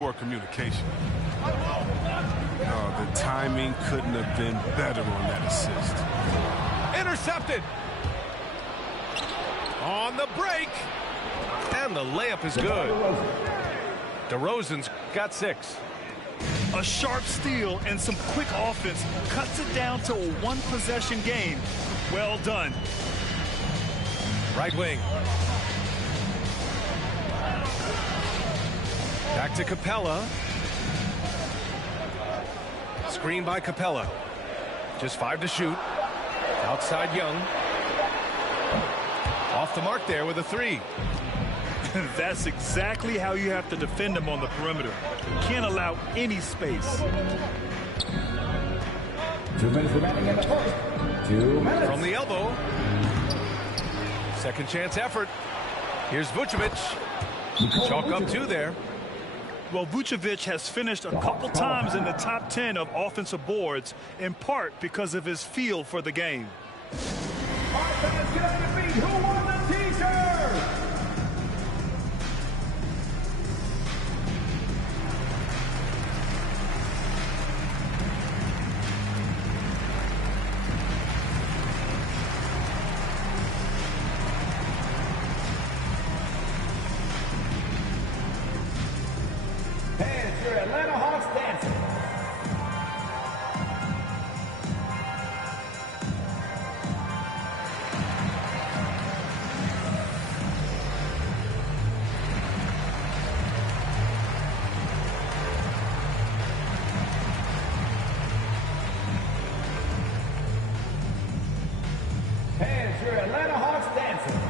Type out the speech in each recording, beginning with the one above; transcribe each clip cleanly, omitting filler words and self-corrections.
Poor communication. Oh, the timing couldn't have been better on that assist. Intercepted. On the break. And the layup is good. DeRozan's got 6. A sharp steal and some quick offense cuts it down to a one-possession game. Well done. Right wing. Back to Capella. Screen by Capella. Just 5 to shoot. Outside Young. Off the mark there with a 3. That's exactly how you have to defend him on the perimeter. Can't allow any space. 2 minutes remaining in the first. 2 minutes. From the elbow. Second chance effort. Here's Vucevic. Chalk up 2 there. Well, Vucevic has finished a couple times in the top 10 of offensive boards, in part because of his feel for the game. All right, fans, get on your feet. Who won the t-shirt? Hey, it's your Atlanta Hawks dancing. Hey, it's your Atlanta Hawks dancing.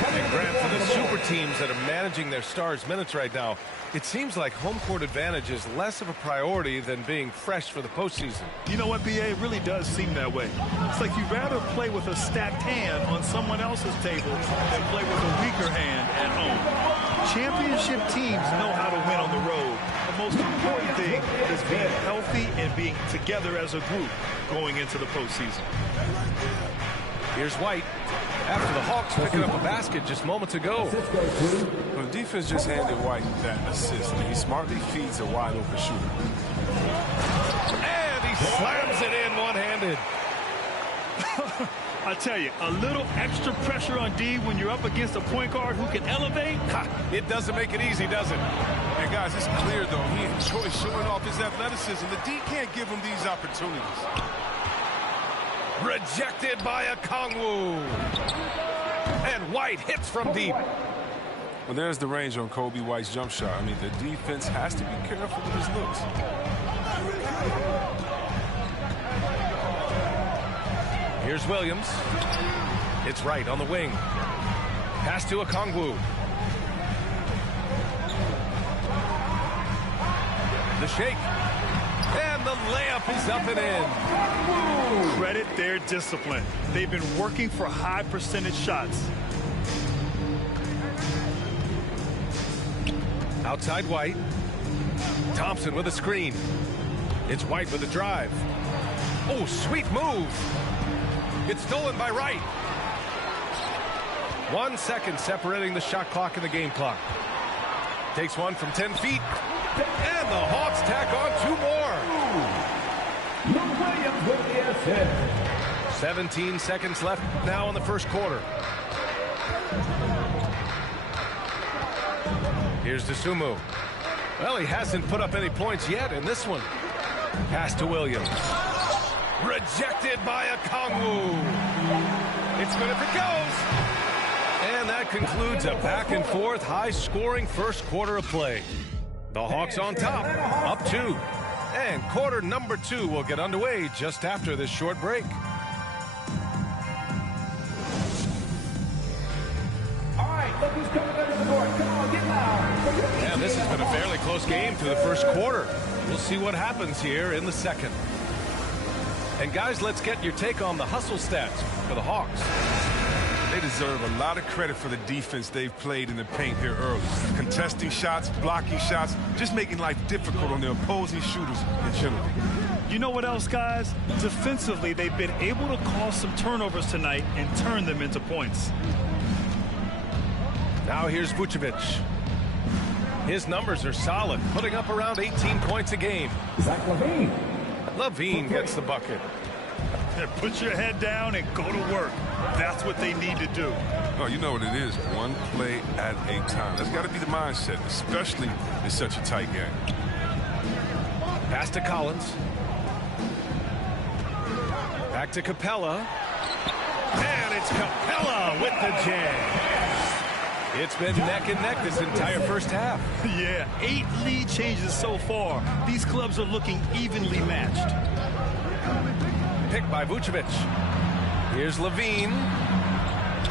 And Grant, for the super teams that are managing their stars' minutes right now, it seems like home court advantage is less of a priority than being fresh for the postseason. You know what, BA? It really does seem that way. It's like you'd rather play with a stacked hand on someone else's table than play with a weaker hand at home. Championship teams know how to win on the road. The most important thing is being healthy and being together as a group going into the postseason. Here's White. After the Hawks picking up a basket just moments ago. Well, the defense just handed White that assist, and he smartly feeds a wide-open shooter. And he slams it in one-handed. I tell you, a little extra pressure on D when you're up against a point guard who can elevate. It doesn't make it easy, does it? And guys, it's clear, though, he enjoys showing off his athleticism. The D can't give him these opportunities. Rejected by a Kongwu. And White hits from deep. Well, there's the range on Kobe White's jump shot. I mean, the defense has to be careful with his looks. Here's Williams. It's Wright on the wing. Pass to a Kongwu. The shake. And the layup is up and in. Credit their discipline. They've been working for high percentage shots. Outside White. Thompson with a screen. It's White with a drive. Oh, sweet move. It's stolen by Wright. 1 second separating the shot clock and the game clock. Takes one from 10 feet. And the Hawks tack on 2 more. 17 seconds left now in the first quarter. Here's Dosunmu. Well, he hasn't put up any points yet in this one. Pass to Williams. Rejected by a Kongwu. It's good if it goes. And that concludes a back-and-forth, high-scoring first quarter of play. The Hawks on top, up 2. And quarter number 2 will get underway just after this short break. All right, look who's coming under the court. Come on, get loud. And this has been a fairly close game through the first quarter. We'll see what happens here in the second. And guys, let's get your take on the hustle stats for the Hawks. They deserve a lot of credit for the defense they've played in the paint here early. Contesting shots, blocking shots, just making life difficult on the opposing shooters in general. You know what else, guys? Defensively, they've been able to cause some turnovers tonight and turn them into points. Now here's Vucevic. His numbers are solid, putting up around 18 points a game. Zach LaVine. LaVine gets the bucket. Put your head down and go to work. That's what they need to do. Oh, you know what it is. One play at a time. That's got to be the mindset, especially in such a tight game. Pass to Collins. Back to Capella. And it's Capella with the jam. It's been neck and neck this entire first half. Yeah, 8 lead changes so far. These clubs are looking evenly matched. Picked by Vucevic. Here's LaVine.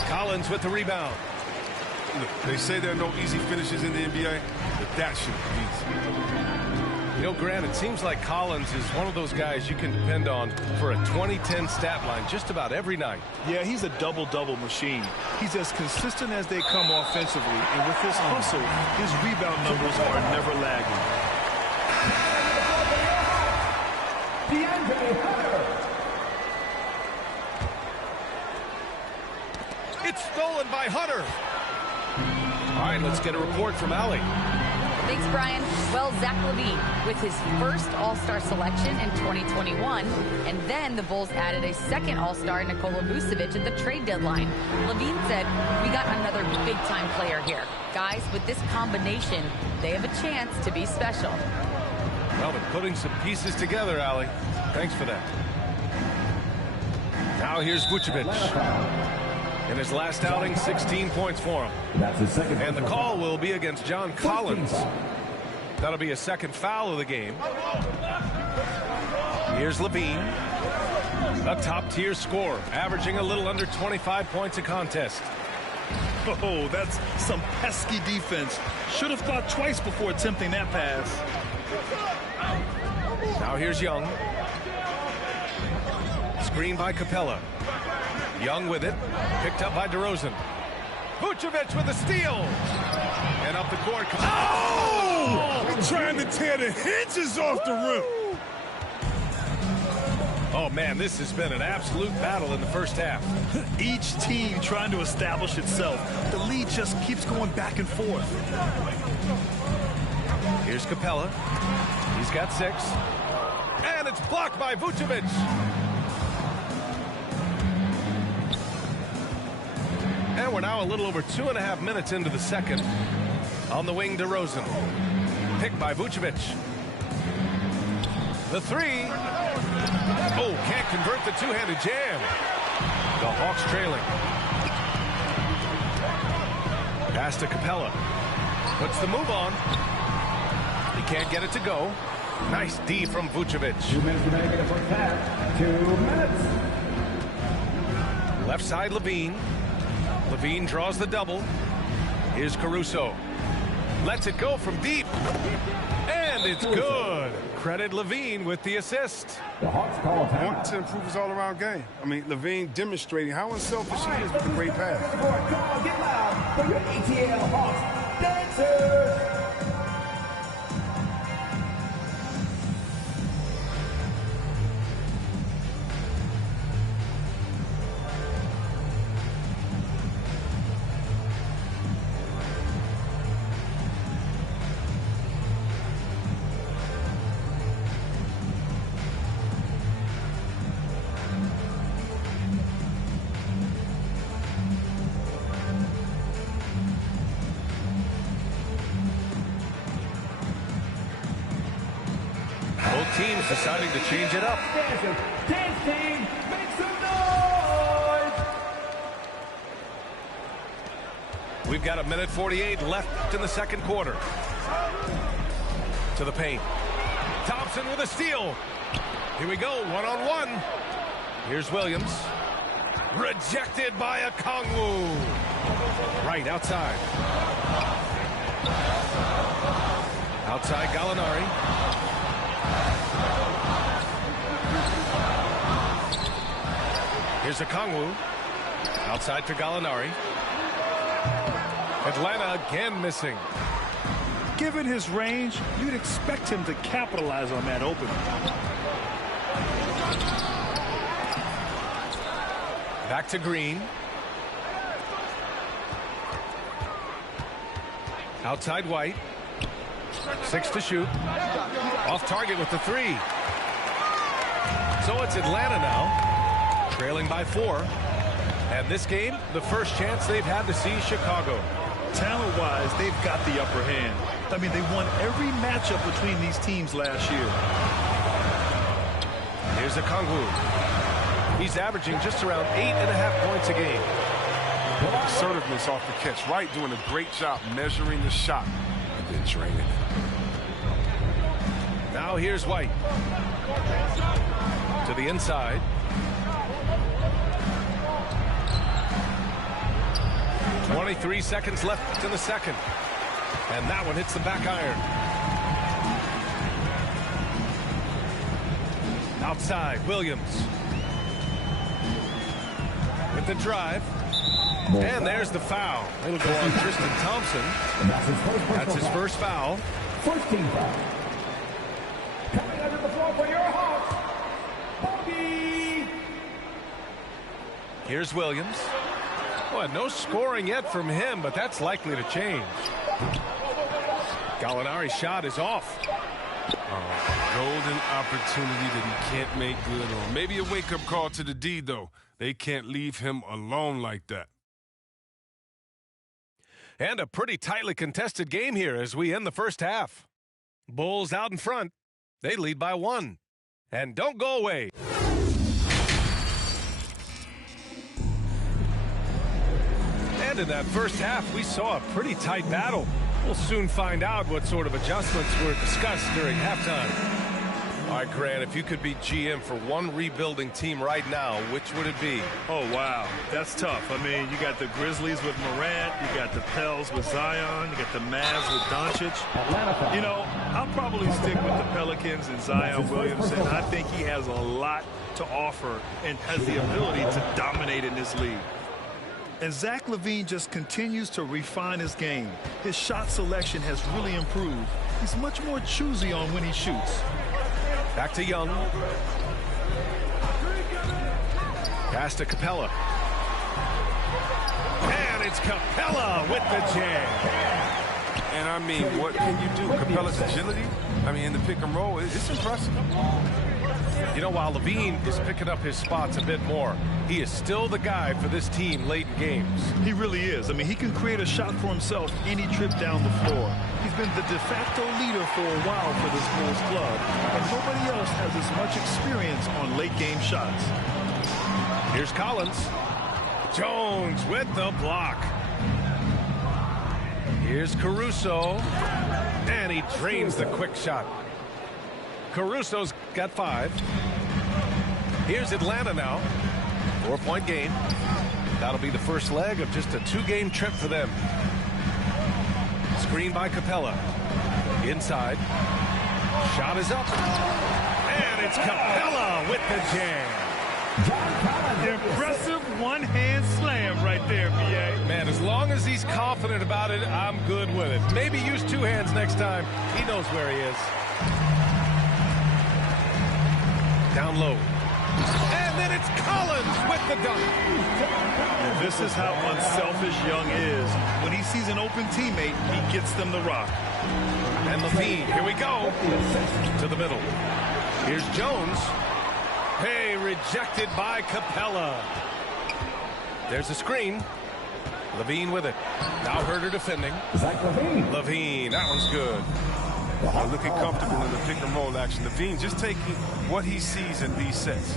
Collins with the rebound. Look, they say there are no easy finishes in the NBA, but that should be easy. You know, Grant, it seems like Collins is one of those guys you can depend on for a 2010 stat line just about every night. Yeah, he's a double-double machine. He's as consistent as they come offensively, and with his hustle, his rebound numbers are never lagging. It's stolen by Hunter. All right, let's get a report from Allie. Thanks, Brian. Well, Zach LaVine with his first All-Star selection in 2021, and then the Bulls added a second All-Star, Nikola Vucevic, at the trade deadline. LaVine said, "We got another big-time player here. Guys, with this combination, they have a chance to be special." Well, they're putting some pieces together, Allie. Thanks for that. Now here's Vucevic. In his last outing, 16 points for him. That's his second. And the call will be against John Collins. That'll be a second foul of the game. Here's LaVine. A top-tier scorer, averaging a little under 25 points a contest. Oh, that's some pesky defense. Should have thought twice before attempting that pass. Now here's Young. Screen by Capella. Young with it. Picked up by DeRozan. Vucevic with a steal. And up the court. Oh! He's trying to tear the hinges off the rim. Oh, man, this has been an absolute battle in the first half. Each team trying to establish itself. The lead just keeps going back and forth. Here's Capella. He's got 6. And it's blocked by Vucevic. And we're now a little over 2.5 minutes into the second. On the wing, DeRozan. Picked by Vucevic. The 3. Oh, can't convert the two-handed jam. The Hawks trailing. Pass to Capella. Puts the move on. He can't get it to go. Nice D from Vucevic. 2 minutes remaining in the first half. 2 minutes. Left side, LaVine. LaVine draws the double. Here's Caruso. Lets it go from deep. And it's good. Credit LaVine with the assist. The Hawks call a Want to improve his all-around game. I mean, LaVine demonstrating how unselfish he is with a great pass. Get loud for your ATL Hawks dancers. Teams deciding to change it up. Dance team, make some noise. We've got 1:48 left in the second quarter. To the paint. Thompson with a steal. Here we go, one-on-one. Here's Williams. Rejected by a Kongwu. Right outside. Outside Gallinari. Here's a Kongwu. Outside for Gallinari. Atlanta again missing. Given his range, you'd expect him to capitalize on that opening. Back to Green. Outside White. 6 to shoot. Off target with the 3. So it's Atlanta now, trailing by 4. And this game, the first chance they've had to see Chicago. Talent-wise, they've got the upper hand. I mean, they won every matchup between these teams last year. Here's Okongwu. He's averaging just around 8.5 points a game. Assertiveness off the catch. Wright doing a great job measuring the shot and then draining it. Now here's White. To the inside. .23 seconds left in the second. And that one hits the back iron. Outside, Williams. With the drive. And there's the foul. It'll go on Tristan Thompson. That's his first foul. First team foul. Coming under the floor for your Hawks, Bobby. Here's Williams. Well, no scoring yet from him, but that's likely to change. Gallinari's shot is off. Golden opportunity that he can't make good on. Maybe a wake-up call to the D, though. They can't leave him alone like that. And a pretty tightly contested game here as we end the first half. Bulls out in front. They lead by 1. And don't go away. And in that first half, we saw a pretty tight battle. We'll soon find out what sort of adjustments were discussed during halftime. All right, Grant, if you could be GM for one rebuilding team right now, which would it be? Oh, wow. That's tough. I mean, you got the Grizzlies with Morant. You got the Pels with Zion. You got the Mavs with Doncic. You know, I'll probably stick with the Pelicans and Zion Williamson. I think he has a lot to offer and has the ability to dominate in this league. And Zach LaVine just continues to refine his game. His shot selection has really improved. He's much more choosy on when he shoots. Back to Young. Pass to Capella. And it's Capella with the jam. And I mean, what can you do? Capella's agility, I mean, in the pick and roll, it's impressive. You know, while LaVine is picking up his spots a bit more, he is still the guy for this team late in games. He really is. I mean, he can create a shot for himself any trip down the floor. He's been the de facto leader for a while for this Bulls club, and nobody else has as much experience on late-game shots. Here's Collins. Jones with the block. Here's Caruso. And he drains the quick shot. Caruso's got 5. Here's Atlanta now. 4-point game. That'll be the first leg of just a 2-game trip for them. Screen by Capella. Inside. Shot is up. And it's Capella with the jam. Impressive one-hand slam right there, B.A. Man, as long as he's confident about it, I'm good with it. Maybe use 2 hands next time. He knows where he is. Down low. And then it's Collins with the dunk. And this is how unselfish Young is. When he sees an open teammate, he gets them the rock. And LaVine, here we go. To the middle. Here's Jones. Hey, rejected by Capella. There's a screen. LaVine with it. Now Herter defending. LaVine, that one's good. Looking comfortable in the pick and roll action. LaVine just taking what he sees in these sets.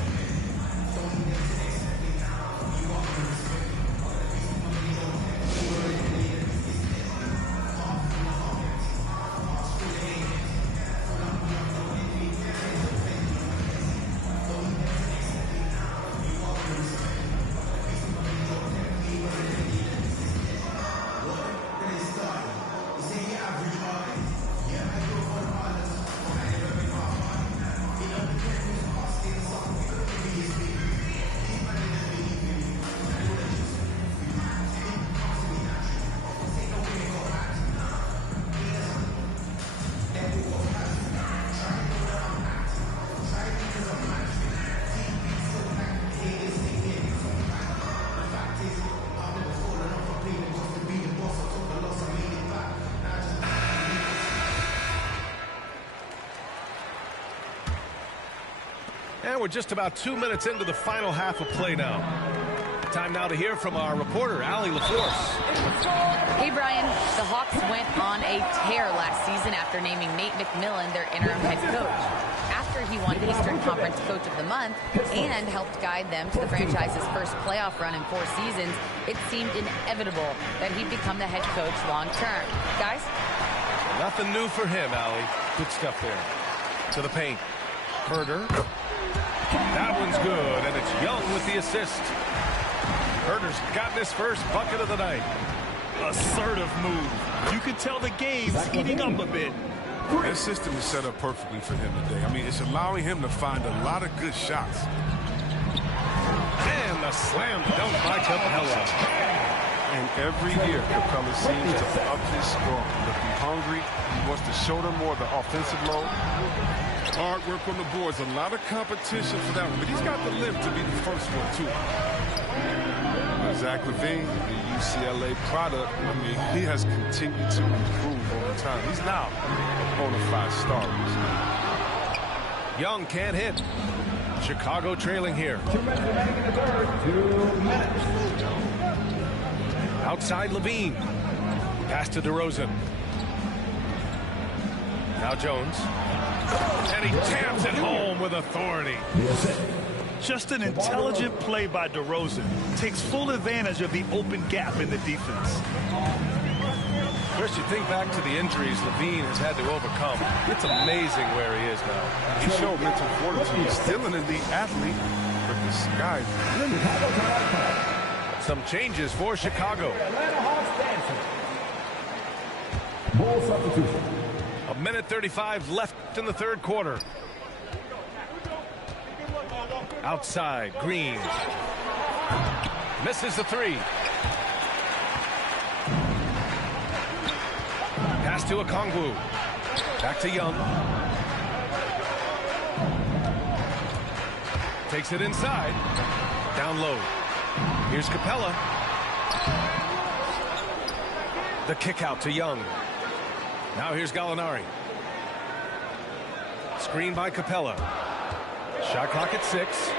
We're just about 2 minutes into the final half of play now. Time now to hear from our reporter, Allie LaForce. Hey, Brian. The Hawks went on a tear last season after naming Nate McMillan their interim head coach. After he won Eastern Conference Coach of the Month and helped guide them to the franchise's first playoff run in 4 seasons, it seemed inevitable that he'd become the head coach long term. Guys? Nothing new for him, Allie. Good stuff there. To the paint. Herder. That one's good, and it's Young with the assist. Herder's gotten his first bucket of the night. Assertive move. You can tell the game's heating up a bit. That system is set up perfectly for him today. I mean, it's allowing him to find a lot of good shots. And the slam dunk by Capella. And every year, Capella seems to up his score. Looking hungry, he wants to show them more of the offensive load. Hard work on the boards, a lot of competition for that one, but he's got the lift to be the first one, too. Zach LaVine, the UCLA product, I mean, he has continued to improve over time. He's now a bona fide star. Young can't hit. Chicago trailing here. 2 minutes remaining in the third. 2 minutes. Outside LaVine. Pass to DeRozan. Now Jones. And he taps it home with authority. Just an intelligent play by DeRozan. Takes full advantage of the open gap in the defense. Chris, you think back to the injuries LaVine has had to overcome. It's amazing where he is now. He showed mental fortitude. He's still an elite athlete, but this guy. Some changes for Chicago. Atlanta Hawks dancing. Ball substitution. 1:35 left in the third quarter. Outside, Green. Misses the three. Pass to Okongwu. Back to Young. Takes it inside. Down low. Here's Capella. The kick out to Young. Now here's Gallinari. Screen by Capella. Shot clock at 6.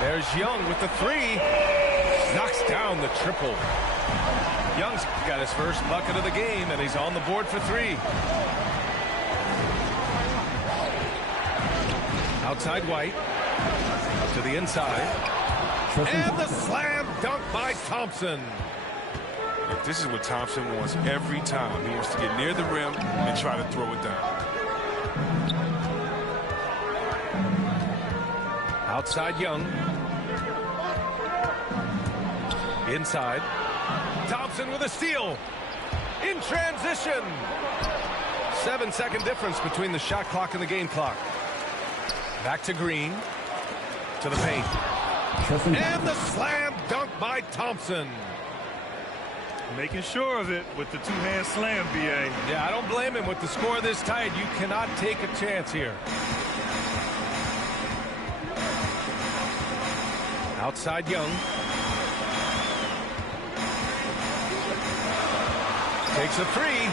There's Young with the three. Knocks down the triple. Young's got his first bucket of the game, and he's on the board for 3. Outside White. Up to the inside. And the slam dunk by Thompson. Look, this is what Thompson wants every time. He wants to get near the rim and try to throw it down. Outside Young. Inside. Thompson with a steal. In transition. 7-second difference between the shot clock and the game clock. Back to Green. To the paint. And the slam dunk by Thompson. Making sure of it with the two-hand slam, B.A. Yeah, I don't blame him. With the score this tight, you cannot take a chance here. Outside Young. Takes a three.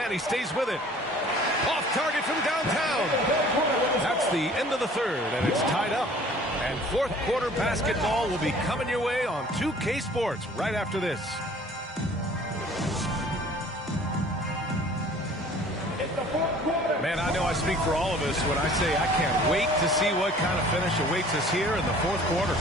And he stays with it. Off target from downtown. That's the end of the third, and it's tied up. And fourth quarter basketball will be coming your way on 2K Sports right after this. Man, I know I speak for all of us when I say I can't wait to see what kind of finish awaits us here in the fourth quarter.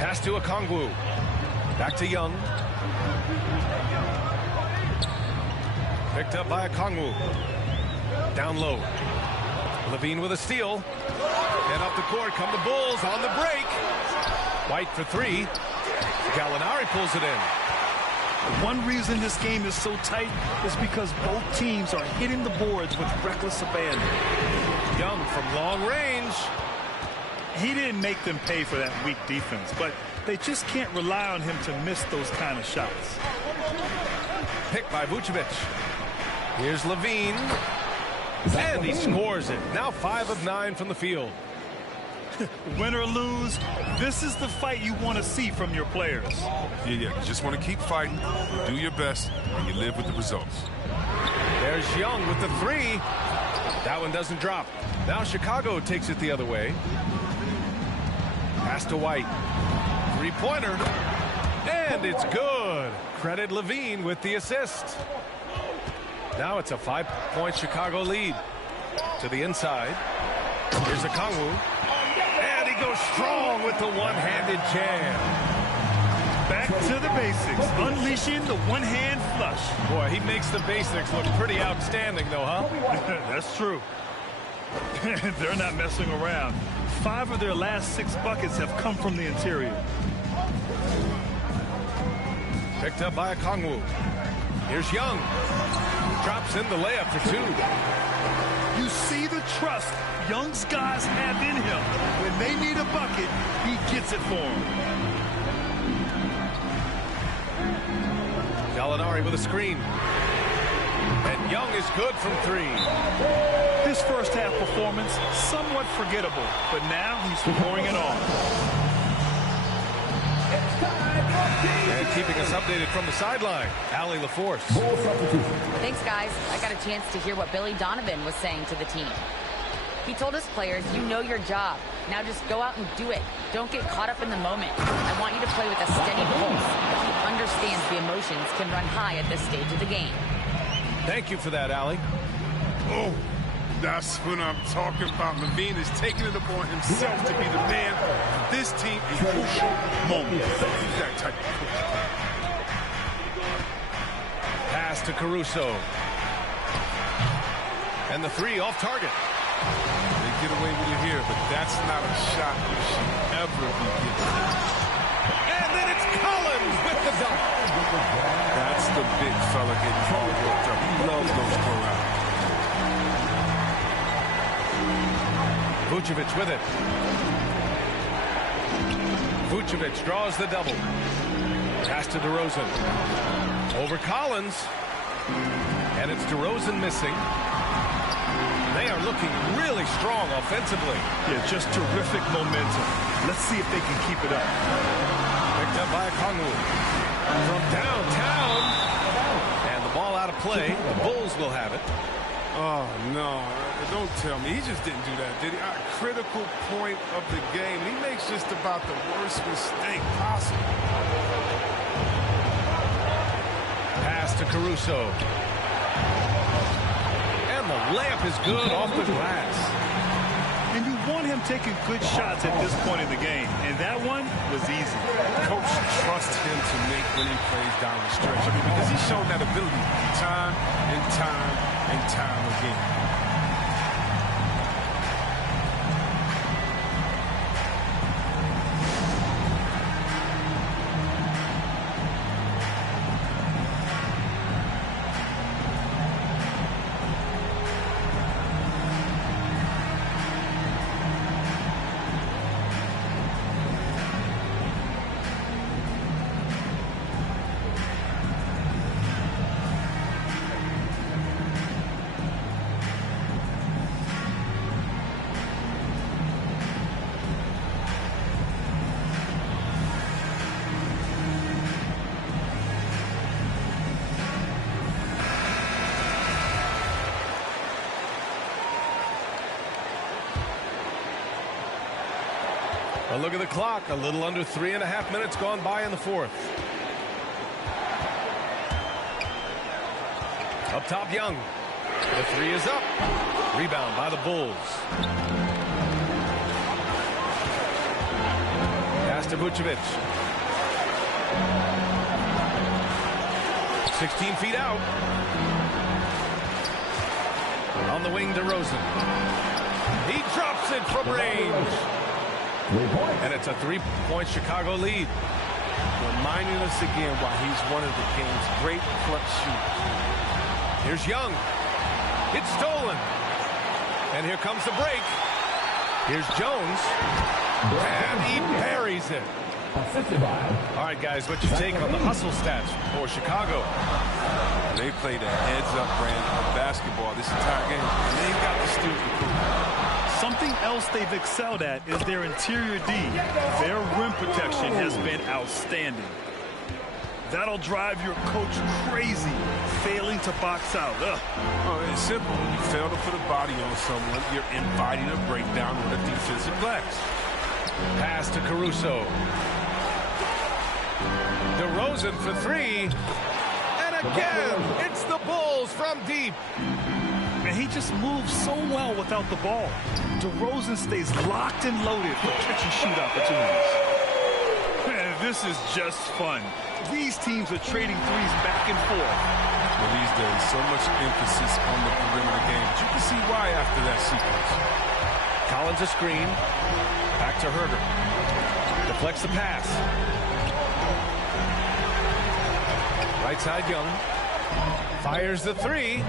Pass to Okongwu. Back to Young. Picked up by Okongwu. Down low. LaVine with a steal. And up the court come the Bulls on the break. White for 3. Gallinari pulls it in. One reason this game is so tight is because both teams are hitting the boards with reckless abandon. Young from long range. He didn't make them pay for that weak defense, but they just can't rely on him to miss those kind of shots. Picked by Vucevic. Here's LaVine. And he scores it. Now 5 of 9 from the field. Win or lose, this is the fight you want to see from your players. Yeah, you just want to keep fighting, you do your best, and you live with the results. There's Young with the three. That one doesn't drop. Now Chicago takes it the other way. Pass to White. Three-pointer. And it's good. Credit Levine with the assist. Now it's a 5-point Chicago lead. To the inside. Here's a Kongwu. And he goes strong with the one-handed jam. Back to the basics. Unleashing the one-hand flush. Boy, he makes the basics look pretty outstanding, though, huh? That's true. They're not messing around. 5 of their last 6 buckets have come from the interior. Picked up by a Kongwu. Here's Young. Drops in the layup for 2. You see the trust Young's guys have in him. When they need a bucket, he gets it for them. Gallinari with a screen. And Young is good from 3. His first half performance, somewhat forgettable, but now he's pouring it on. And keeping us updated from the sideline, Allie LaForce. Thanks, guys. I got a chance to hear what Billy Donovan was saying to the team. He told his players, you know your job. Now just go out and do it. Don't get caught up in the moment. I want you to play with a steady pulse. He understands the emotions can run high at this stage of the game. Thank you for that, Allie. Oh, that's what I'm talking about. Levine is taking it upon himself to be the man for this team in crucial moments. He's that type of coach. Pass to Caruso. And the 3 off target. They get away with it here, but that's not a shot you should ever be giving. And then it's Collins with the dunk. That's the big fella getting all worked up. He loves those go-outs. Vucevic with it. Vucevic draws the double. Pass to DeRozan. Over Collins. And it's DeRozan missing. They are looking really strong offensively. Yeah, just terrific momentum. Let's see if they can keep it up. Picked up by Kongwu. From downtown. And the ball out of play. The Bulls will have it. Oh, no. Don't tell me. He just didn't do that, did he? A critical point of the game. He makes just about the worst mistake possible. Pass to Caruso. And the layup is good off the glass. And you want him taking good shots at this point in the game. And that one was easy. Coach trusts him to make winning plays down the stretch. I mean, because he's shown that ability time and time and time again. A look at the clock. A little under 3.5 minutes gone by in the 4th. Up top, Young. The 3 is up. Rebound by the Bulls. Pass to Vucevic. 16 feet out. On the wing, DeRozan. He drops it from range. And it's a 3-point Chicago lead. Reminding us again why he's one of the game's great clutch shooters. Here's Young. It's stolen. And here comes the break. Here's Jones. And he buries it. All right, guys, what's your take on the hustle stats for Chicago? They played a heads-up brand of basketball this entire game. And they've got to steal the court. Something else else they've excelled at is their interior D. Their rim protection has been outstanding. That'll drive your coach crazy, failing to box out. Ugh. Well, it's simple. When you fail to put a body on someone, you're inviting a breakdown on the defensive glass. Pass to Caruso. DeRozan for three. And again, it's the Bulls from deep. And he just moves so well without the ball. DeRozan stays locked and loaded for catch-and-shoot opportunities. Man, this is just fun. These teams are trading threes back and forth. Well, these days, so much emphasis on the perimeter game. But you can see why after that sequence. Collins a screen. Back to Herder. Deflects the pass. Right side Young. Fires the three.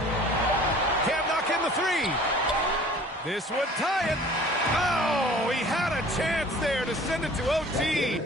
Can't knock in the three. This would tie it. Oh, he had a chance there to send it to OT.